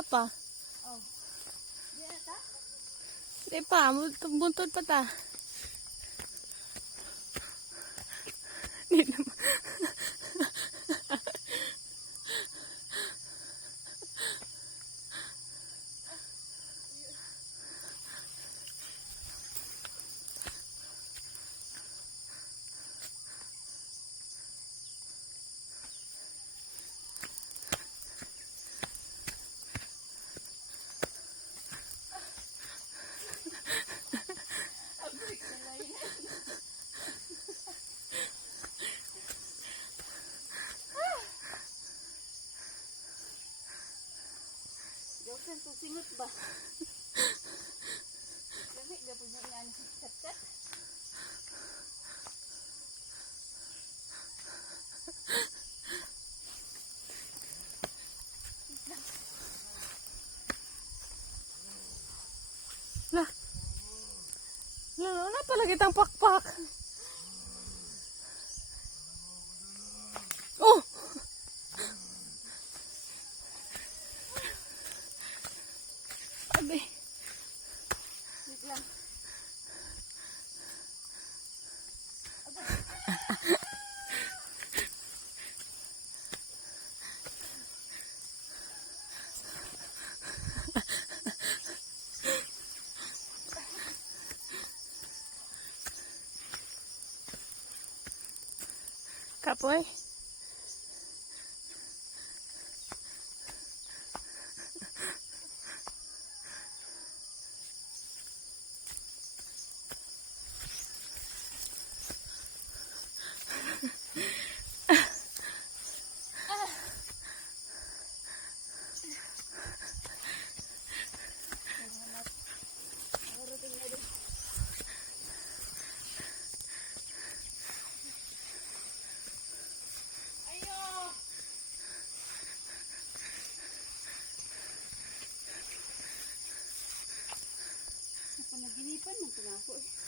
Papa. Oh. Di na ta? Di pa, buntod pa ta. Di naman. Jokan to singot ba? Dami gapon niya yan si kat-kat. Lah. Ano pala kitang pakpak? Oh! Abi. Wait lang. Kapoy. Panaginipan man ito na ako eh.